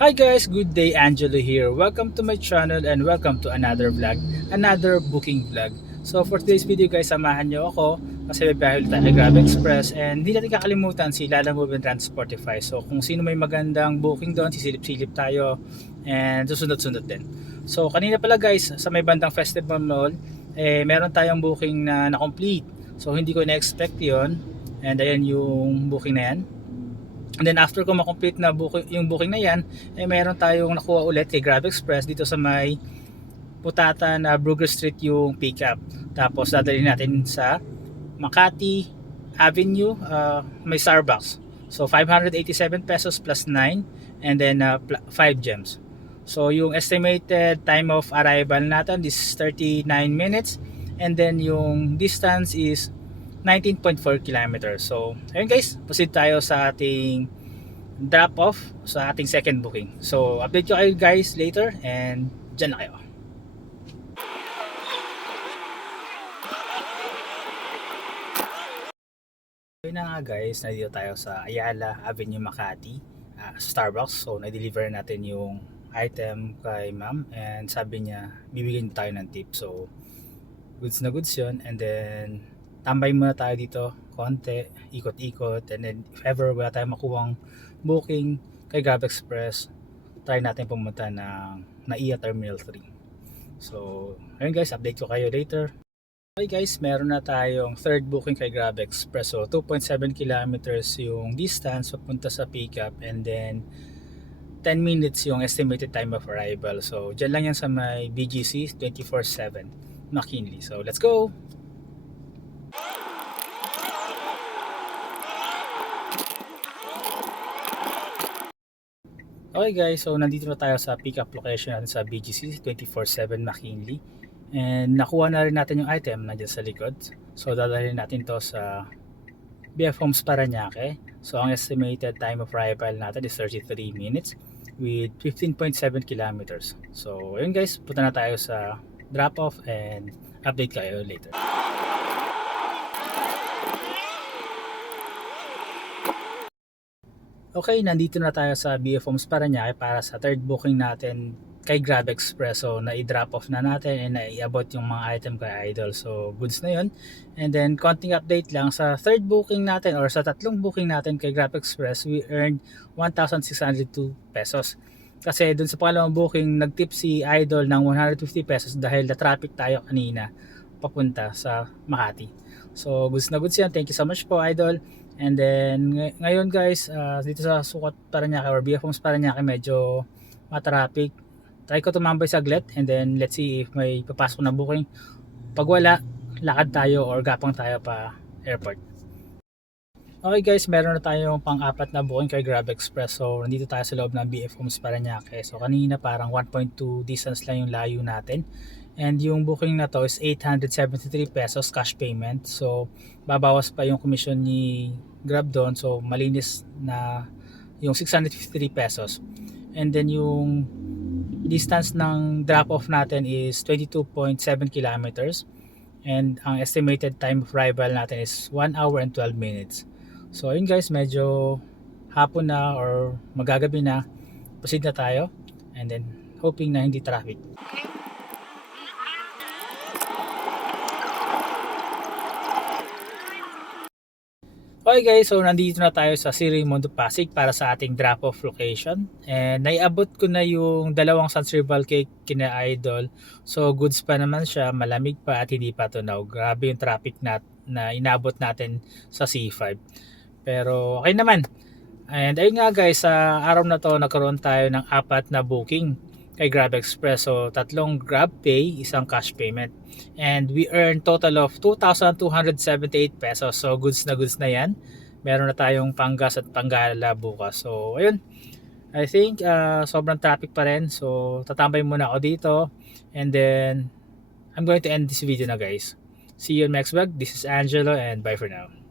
Hi guys, good day Angelo here. Welcome to my channel and welcome to another vlog, another booking vlog. So for today's video guys, samahan nyo ako kasi may ulit tayo Grab Express and hindi natin kakalimutan si Lala Move and Transportify. So kung sino may magandang booking doon, sisilip-silip tayo and susunod-sunod din. So kanina pala guys, sa may bandang Festival Mall, eh, meron tayong booking na na-complete. So hindi ko na-expect yon and ayan yung booking na yan. And then after ko makomplete na booking, yung booking na yan, eh meron tayong nakuha ulit kay Grab Express dito sa may Putata na Brugger Street yung pickup. Tapos dadalhin natin sa Makati Avenue, uh, may Starbucks. So 587 pesos plus 9 and then uh, 5 gems. So yung estimated time of arrival natin is 39 minutes and then yung distance is 19.4 kilometers. So, ayun guys, proceed tayo sa ating drop off sa ating second booking. So, update ko kayo guys later and dyan na kayo. Ayun na nga guys, nandito tayo sa Ayala Avenue Makati, ah, Starbucks. So, na-deliver natin yung item kay ma'am and sabi niya, bibigyan tayo ng tip. So, goods na goods yun. And then, tambay muna tayo dito konti, ikot-ikot and then if ever wala tayong makuwang booking kay Grab Express try natin pumunta ng NAIA Terminal 3 so ayun guys update ko kayo later. Okay guys meron na tayong third booking kay Grab Express. So 2.7 kilometers yung distance papunta sa pickup and then 10 minutes yung estimated time of arrival. So dyan lang yan sa may BGC 24-7 McKinley. So let's go Okay guys, so nandito na tayo sa pickup location natin sa BGC 24-7 McKinley. And nakuha na rin natin yung item nandiyan sa likod. So dadalhin natin to sa BF Homes Paranaque. So ang estimated time of arrival natin is 33 minutes with 15.7 kilometers. So yun guys, punta na tayo sa drop off and update kayo later Okay, nandito na tayo sa BF Homes Paranaque para sa third booking natin kay Grab Express. So, na-drop off na natin and naiabot yung mga item kay Idol. So, goods na yun. And then, konting update lang. Sa third booking natin or sa tatlong booking natin kay Grab Express, we earned 1,602 pesos. Kasi dun sa pangalawang booking, nagtip si Idol ng 150 pesos dahil na traffic tayo kanina papunta sa Makati. So, goods na goods yan. Thank you so much po, Idol. And then ngay- ngayon guys, uh, dito sa Sukat Paranaque or BF Homes Paranaque medyo matraffic. Try ko tumambay saglit and then let's see if may papasok na booking. Pag wala, lakad tayo or gapang tayo pa airport. Okay guys, meron na tayong pang-apat na booking kay Grab Express. So, nandito tayo sa loob ng BF Homes Paranaque. So, kanina parang 1.2 distance lang yung layo natin. And yung booking na to is 873 pesos cash payment. So, babawas pa yung commission ni Grab doon. So, malinis na yung 653 pesos. And then yung distance ng drop-off natin is 22.7 kilometers. And ang estimated time of arrival natin is 1 hour and 12 minutes. So, yun guys, medyo hapon na or magagabi na. Proceed na tayo. And then, hoping na hindi traffic. Okay guys, so nandito na tayo sa Sirimundo Pasig para sa ating drop-off location. And naiabot ko na yung dalawang Sanserbal cake kina Idol. So goods pa naman siya, malamig pa at hindi pa tunaw. Grabe yung traffic na, na inabot natin sa C5. Pero okay naman. And ayun nga guys, sa araw na to nagkaroon tayo ng apat na booking kay Grab Express. So, tatlong Grab Pay, isang cash payment. And we earned total of 2,278 pesos. So, goods na goods na yan. Meron na tayong panggas at panggala bukas. So, ayun. I think uh, sobrang traffic pa rin. So, tatambay muna ako dito. And then, I'm going to end this video na guys. See you in next vlog. This is Angelo and bye for now.